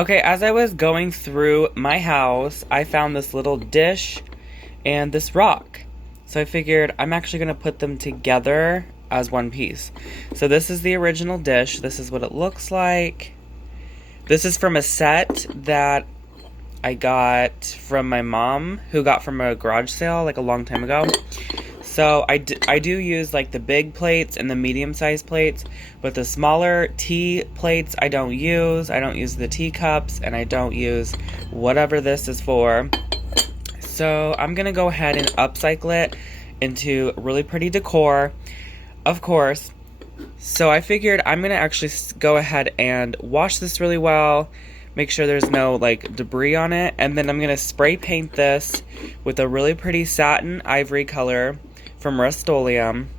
Okay, as I was going through my house, I found this little dish and this rock. So I figured I'm actually going to put them together as one piece. So this is the original dish. This is what it looks like. This is from a set that I got from my mom, who got from a garage sale like a long time ago. So I do use like the big plates and the medium-sized plates, but the smaller tea plates I don't use. I don't use the teacups, and I don't use whatever this is for. So I'm going to go ahead and upcycle it into really pretty decor, of course. So I figured I'm going to actually go ahead and wash this really well, make sure there's no like debris on it, and then I'm going to spray paint this with a really pretty satin ivory color from Rust-Oleum.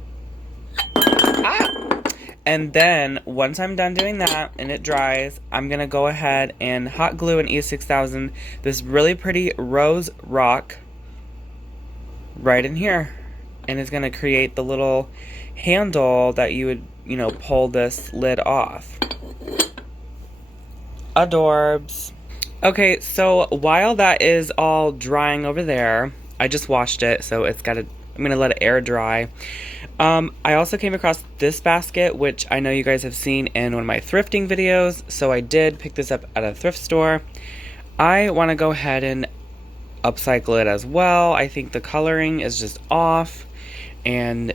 And then once I'm done doing that and it dries, I'm going to go ahead and hot glue an E6000 this really pretty rose rock right in here. And it's going to create the little handle that you would, pull this lid off. Adorbs. Okay, so while that is all drying over there, I just washed it, so I'm going to let it air dry. I also came across this basket, which I know you guys have seen in one of my thrifting videos, so I did pick this up at a thrift store. I want to go ahead and upcycle it as well. I think the coloring is just off, and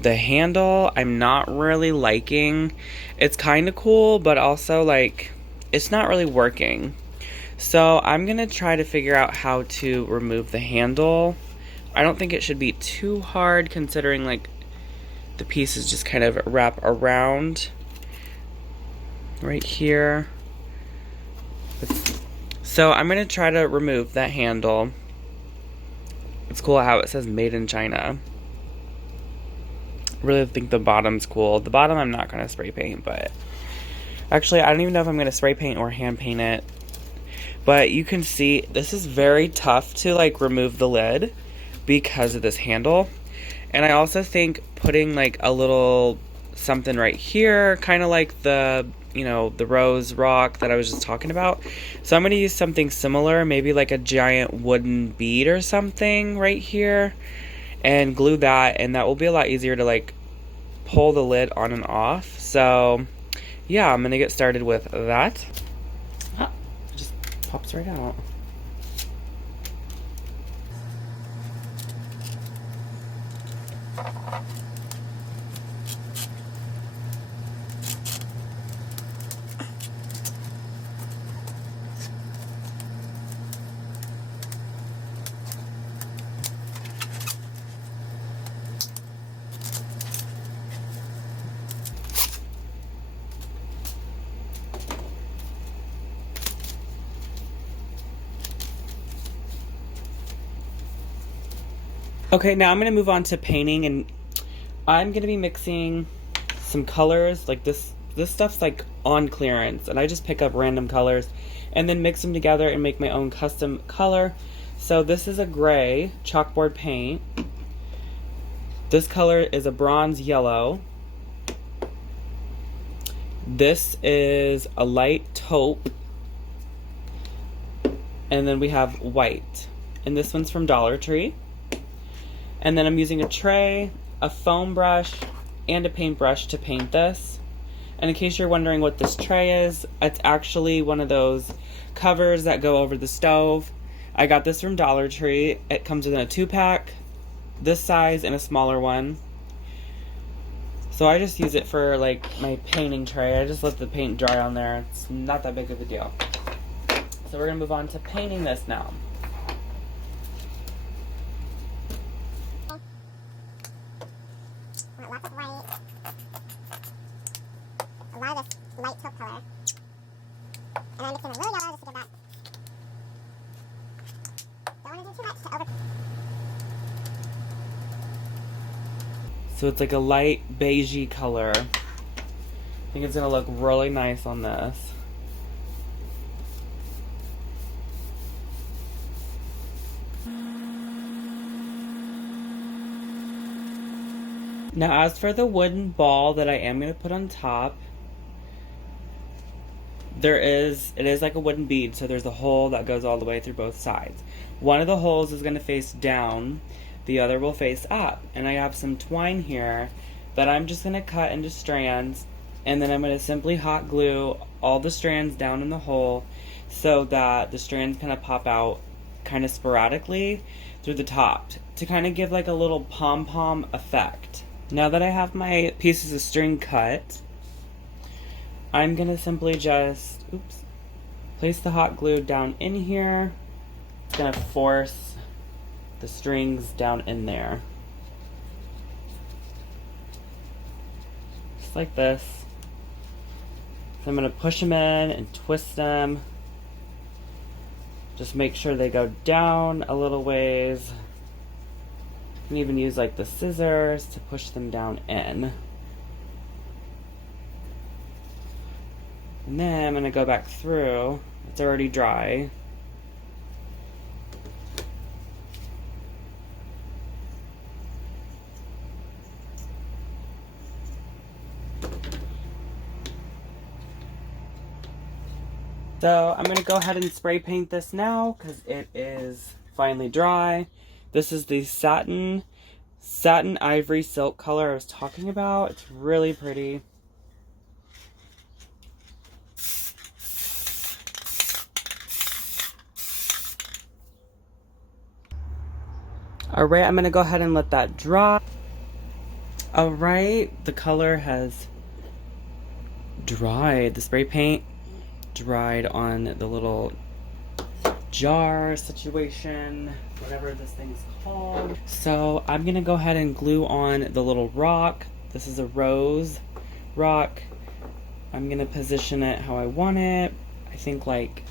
the handle I'm not really liking. It's kind of cool, but also like it's not really working. So I'm going to try to figure out how to remove the handle. I don't think it should be too hard, considering like the pieces just kind of wrap around right here. So I'm going to try to remove that handle. It's cool how it says made in China. I really think the bottom's cool. The bottom I'm not going to spray paint, but actually I don't even know if I'm going to spray paint or hand paint it. But you can see this is very tough to like remove the lid because of this handle. And I also think putting like a little something right here, kind of like the the rose rock that I was just talking about. So I'm going to use something similar, maybe like a giant wooden bead or something right here, and glue that, and that will be a lot easier to like pull the lid on and off. So yeah, I'm going to get started with that. It just pops right out. Okay, now I'm going to move on to painting, and I'm going to be mixing some colors. Like this stuff's like on clearance, and I just pick up random colors and then mix them together and make my own custom color. So this is a gray chalkboard paint. This color is a bronze yellow. This is a light taupe. And then we have white. And this one's from Dollar Tree. And then I'm using a tray, a foam brush, and a paintbrush to paint this. And in case you're wondering what this tray is, it's actually one of those covers that go over the stove. I got this from Dollar Tree. It comes in a 2-pack, this size, and a smaller one. So I just use it for like my painting tray. I just let the paint dry on there. It's not that big of a deal. So we're going to move on to painting this now. Light taupe color. And I'm mixing a little yellow just to give that. Don't want to do too much to over. So it's like a light beigey color. I think it's going to look really nice on this. Now as for the wooden ball that I am going to put on top, it is like a wooden bead, so there's a hole that goes all the way through both sides. One of the holes is going to face down, the other will face up. And I have some twine here that I'm just going to cut into strands, and then I'm going to simply hot glue all the strands down in the hole so that the strands kind of pop out kind of sporadically through the top to kind of give like a little pom-pom effect. Now that I have my pieces of string cut, I'm going to simply just, place the hot glue down in here. It's going to force the strings down in there. Just like this. So I'm going to push them in and twist them. Just make sure they go down a little ways. You can even use like the scissors to push them down in. And then I'm going to go back through. It's already dry. So I'm going to go ahead and spray paint this now because it is finally dry. This is the satin ivory silk color I was talking about. It's really pretty. Alright, I'm going to go ahead and let that dry. Alright, the color has dried. The spray paint dried on the little jar situation, whatever this thing's called. So I'm going to go ahead and glue on the little rock. This is a rose rock. I'm going to position it how I want it. I think like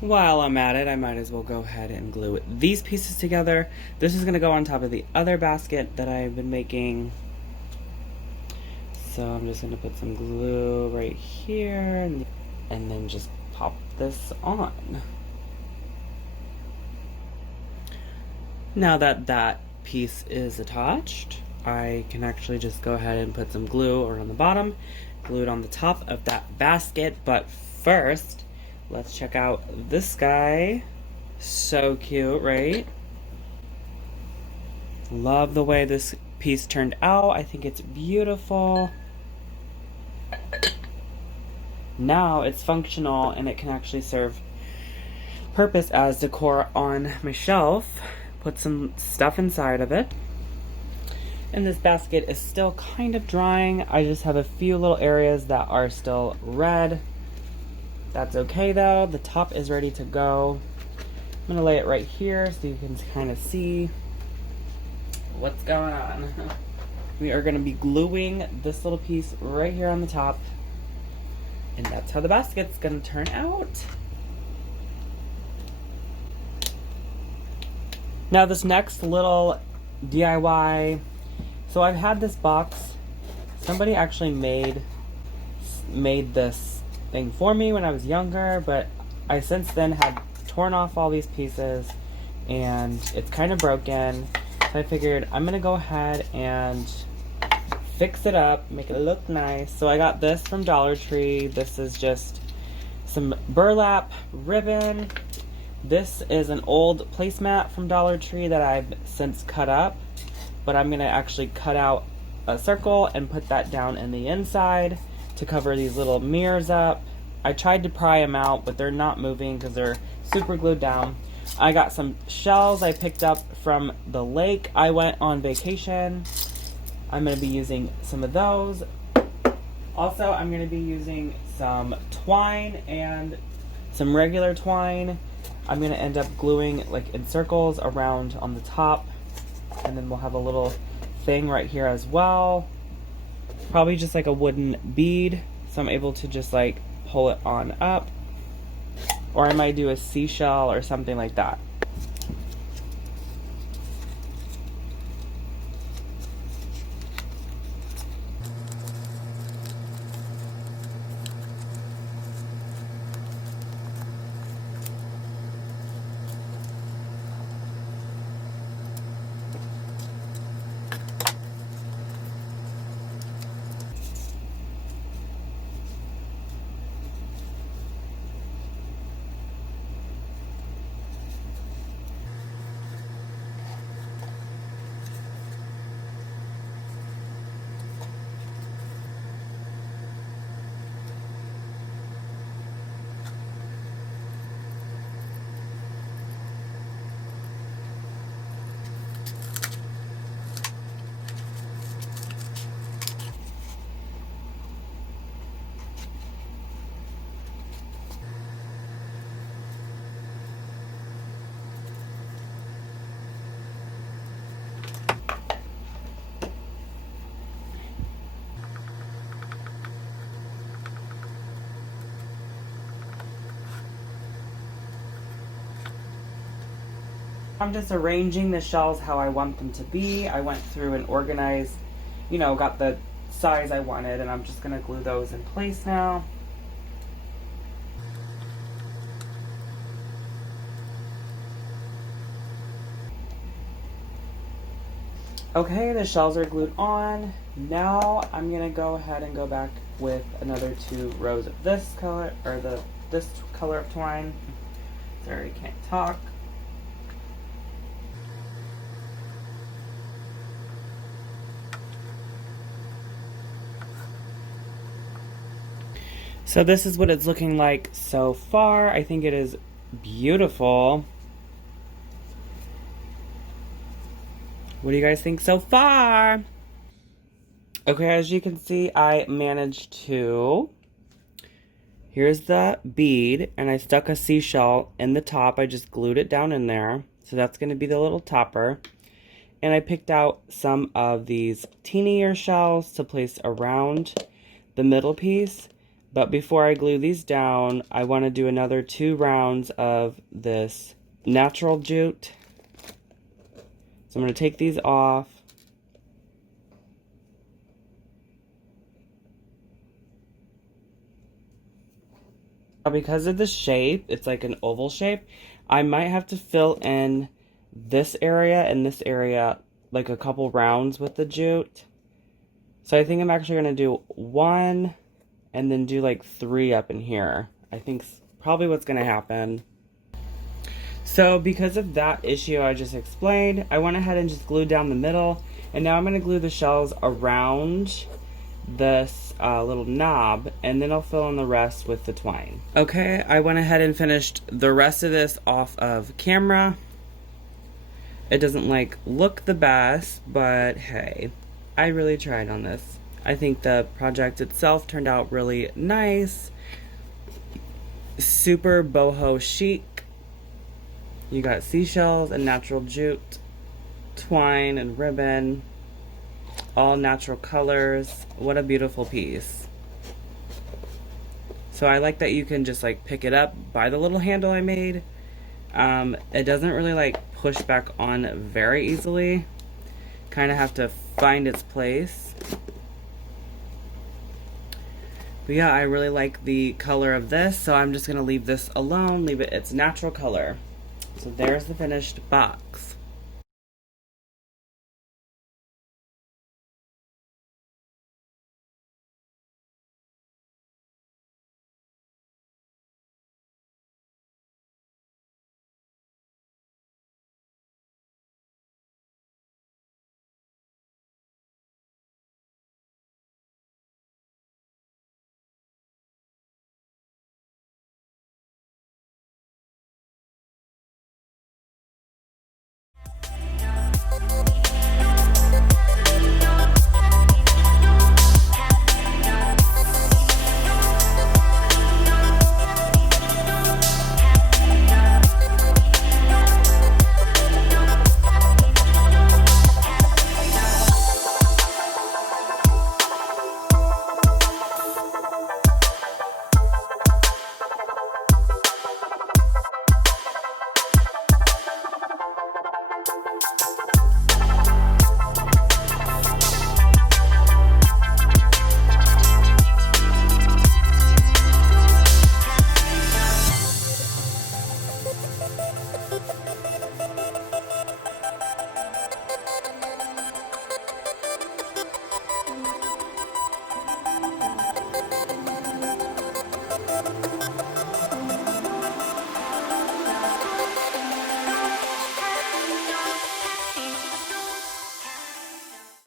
while I'm at it, I might as well go ahead and glue these pieces together. This is going to go on top of the other basket that I've been making. So I'm just going to put some glue right here and then just pop this on. Now that that piece is attached, I can actually just go ahead and put some glue around the bottom, glue it on the top of that basket. But first, let's check out this guy. So cute, right? Love the way this piece turned out. I think it's beautiful. Now it's functional and it can actually serve purpose as decor on my shelf. Put some stuff inside of it. And this basket is still kind of drying. I just have a few little areas that are still red. That's okay though. The top is ready to go. I'm gonna lay it right here so you can kind of see what's going on. We are gonna be gluing this little piece right here on the top. And that's how the basket's gonna turn out. Now this next little DIY, so I've had this box. Somebody actually made this thing for me when I was younger, but I since then had torn off all these pieces and it's kind of broken. So I figured I'm gonna go ahead and fix it up, make it look nice. So I got this from Dollar Tree. This is just some burlap ribbon. This is an old placemat from Dollar Tree that I've since cut up, but I'm gonna actually cut out a circle and put that down in the inside to cover these little mirrors up. I tried to pry them out, but they're not moving because they're super glued down. I got some shells I picked up from the lake. I went on vacation. I'm going to be using some of those. Also, I'm going to be using some twine and some regular twine. I'm going to end up gluing like in circles around on the top. And then we'll have a little thing right here as well. Probably just like a wooden bead. So I'm able to just like pull it on up. Or I might do a seashell or something like that. I'm just arranging the shelves how I want them to be. I went through and organized, you know, got the size I wanted, and I'm just gonna glue those in place now. Okay, the shelves are glued on. Now I'm gonna go ahead and go back with another 2 rows of this color, or this color of twine. Sorry, can't talk. So this is what it's looking like so far. I think it is beautiful. What do you guys think so far? Okay, as you can see, I managed to... Here's the bead, and I stuck a seashell in the top. I just glued it down in there. So that's going to be the little topper. And I picked out some of these teenier shells to place around the middle piece. But before I glue these down, I want to do another 2 rounds of this natural jute. So I'm going to take these off. Because of the shape, it's like an oval shape, I might have to fill in this area and this area like a couple rounds with the jute. So I think I'm actually going to do 1 and then do like 3 up in here. I think probably what's going to happen. So because of that issue I just explained, I went ahead and just glued down the middle, and now I'm going to glue the shells around this little knob, and then I'll fill in the rest with the twine. Okay, I went ahead and finished the rest of this off of camera. It doesn't like look the best, but hey, I really tried on this. I think the project itself turned out really nice. Super boho chic. You got seashells and natural jute, twine and ribbon. All natural colors. What a beautiful piece. So I like that you can just like pick it up by the little handle I made. It doesn't really like push back on very easily. Kind of have to find its place. But yeah, I really like the color of this, so I'm just going to leave this alone, leave it its natural color. So there's the finished box.